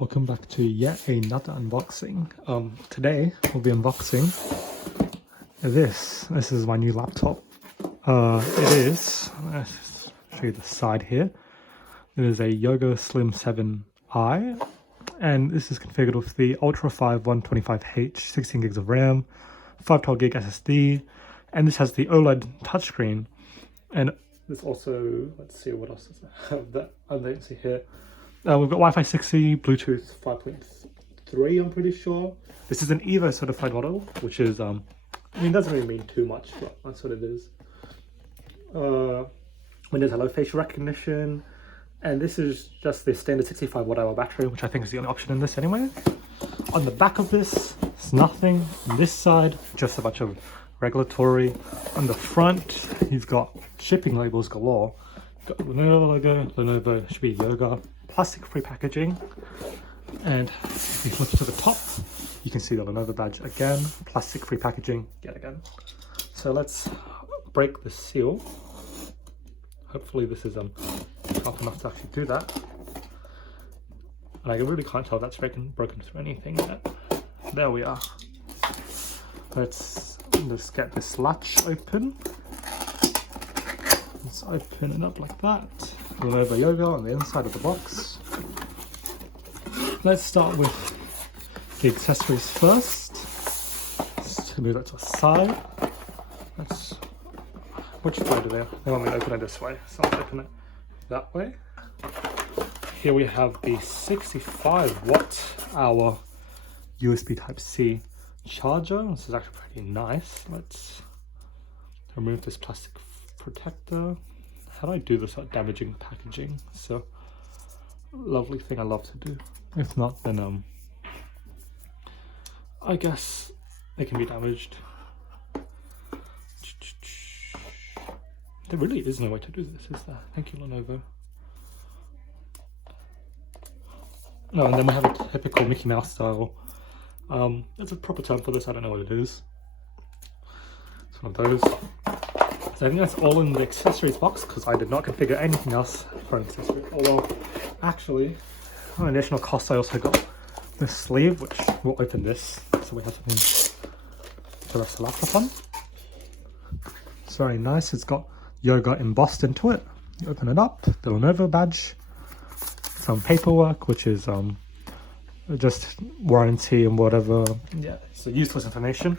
Welcome back to yet another unboxing. Today we'll be unboxing this. This is my new laptop. It is, let's show you the side here. It is a Yoga Slim 7i, and this is configured with the Ultra 5 125H, 16 gigs of RAM, 512 gig SSD, and this has the OLED touchscreen. And this also, let's see what else does it have that I don't see here. We've got Wi-Fi 6E, Bluetooth 5.3, I'm pretty sure. This is an Evo certified model, which is, I mean, doesn't really mean too much, but that's what it is. Windows Hello facial recognition, and this is just the standard 65 watt-hour battery, which I think is the only option in this anyway. On the back of this, it's nothing. On this side, just a bunch of regulatory. On the front, you've got shipping labels galore. Got the Lenovo logo, Lenovo should be Yoga, plastic-free packaging, and if you look to the top, you can see the Lenovo badge again, plastic-free packaging yet again. So let's break the seal. Hopefully this is sharp enough to actually do that. And I really can't tell if that's broken through anything yet. There we are. Let's just get this latch open. Let's open it up like that. Lenovo Yoga on the inside of the box. Let's start with the accessories first. Let's move that to the side. Which way do they want me to open it this way? So I'll open it that way. Here we have the 65 watt-hour USB Type-C charger. This is actually pretty nice. Let's remove this plastic protector. How do I do this without damaging packaging? So lovely thing I love to do. If not, then I guess it can be damaged. There really is no way to do this, is there? Thank you, Lenovo. No, and then we have a typical Mickey Mouse style. There's a proper term for this, I don't know what it is. It's one of those. So I think that's all in the accessories box, because I did not configure anything else for an accessory. Although, actually, on additional cost, I also got this sleeve, which will open this, so we have something to rest the laptop on. It's very nice. It's got Yoga embossed into it. You open it up, the Lenovo badge, some paperwork, which is just warranty and whatever. Yeah, it's useless information.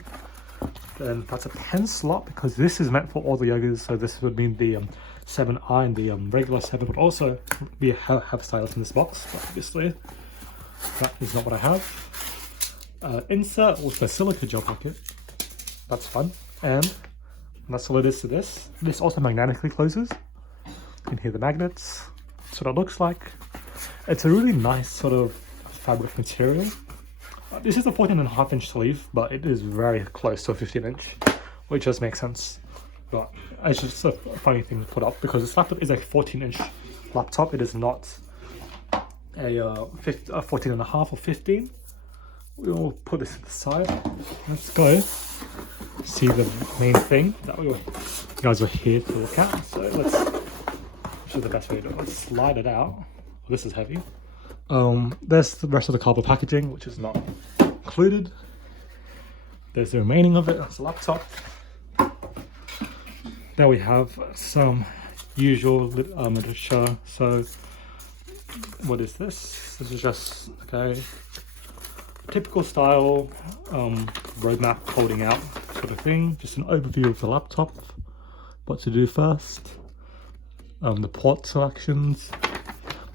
Then that's a pen slot, because this is meant for all the Yogas, so this would mean the 7i and the regular 7 would also have a stylus in this box, but obviously that is not what I have. Insert with a silica gel pocket, that's fun, and that's all it is to this. This also magnetically closes. You can hear the magnets. That's what it looks like. It's a really nice sort of fabric material. This is a 14.5-inch sleeve, but it is very close to a 15-inch, which does make sense. But it's just a funny thing to put up, because this laptop is a 14-inch laptop. It is not a 14.5 or 15. We will put this to the side. Let's go see the main thing that you guys were here to look at. So let's, which is the best way to do it. Let's slide it out. Well, this is heavy. There's the rest of the cardboard packaging, which is not included. There's the remaining of it. That's the laptop. There we have some usual literature. So what is this? This is just typical style roadmap holding out sort of thing. Just an overview of the laptop, what to do first, the port selections,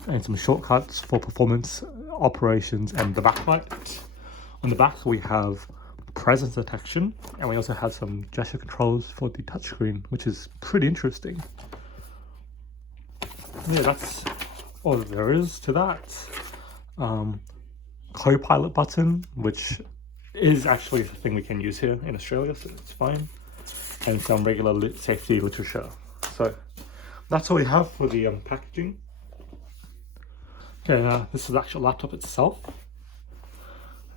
and some shortcuts for performance, operations, and the backlight. On the back we have presence detection, and we also have some gesture controls for the touchscreen, which is pretty interesting. Yeah, that's all there is to that. Co-pilot button, which is actually a thing we can use here in Australia, so it's fine. And some regular safety literature. So that's all we have for the packaging. Okay, this is the actual laptop itself.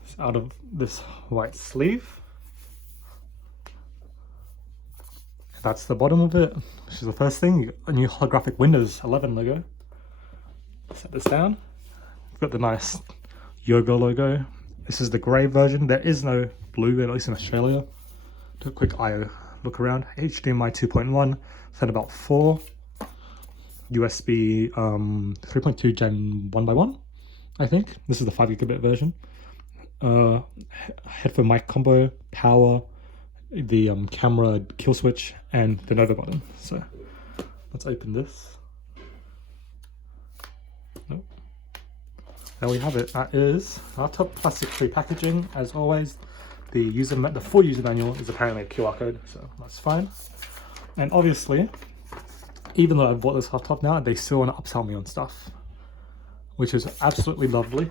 It's out of this white sleeve. That's the bottom of it, which is the first thing. You got a new holographic Windows 11 logo. Set this down. We've got the nice Yoga logo. This is the grey version. There is no blue, at least in Australia. Do a quick eye look around. HDMI 2.1, Thunderbolt 4, USB 3.2 Gen 1x1, I think. This is the 5 gigabit version. Headphone mic combo, power, the camera kill switch, and the Nova button. So let's open this. Nope. There we have it. That is our top plastic-free packaging. As always, the full user manual is apparently a QR code, so that's fine. And obviously, even though I've bought this laptop now, they still want to upsell me on stuff, which is absolutely lovely.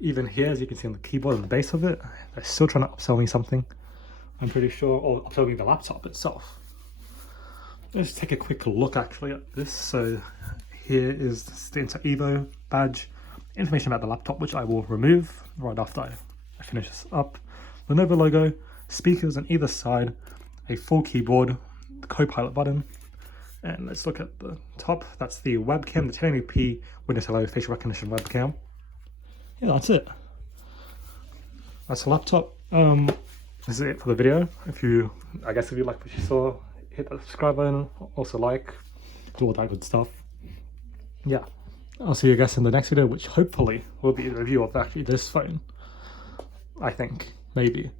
Even here, as you can see on the keyboard and the base of it, they're still trying to upsell me something, I'm pretty sure, or upsell me the laptop itself. Let's take a quick look actually at this. So here is the Evo badge, information about the laptop, which I will remove right after I finish this up. Lenovo logo, speakers on either side, a full keyboard, the Copilot button, and let's look at the top. That's the webcam, the 1080p Windows Hello facial recognition webcam. Yeah, that's it. That's the laptop. This is it for the video. If you like what you saw, hit that subscribe button, also like, do all that good stuff. Yeah, I'll see you guys in the next video, which hopefully will be a review of actually this phone. I think, maybe.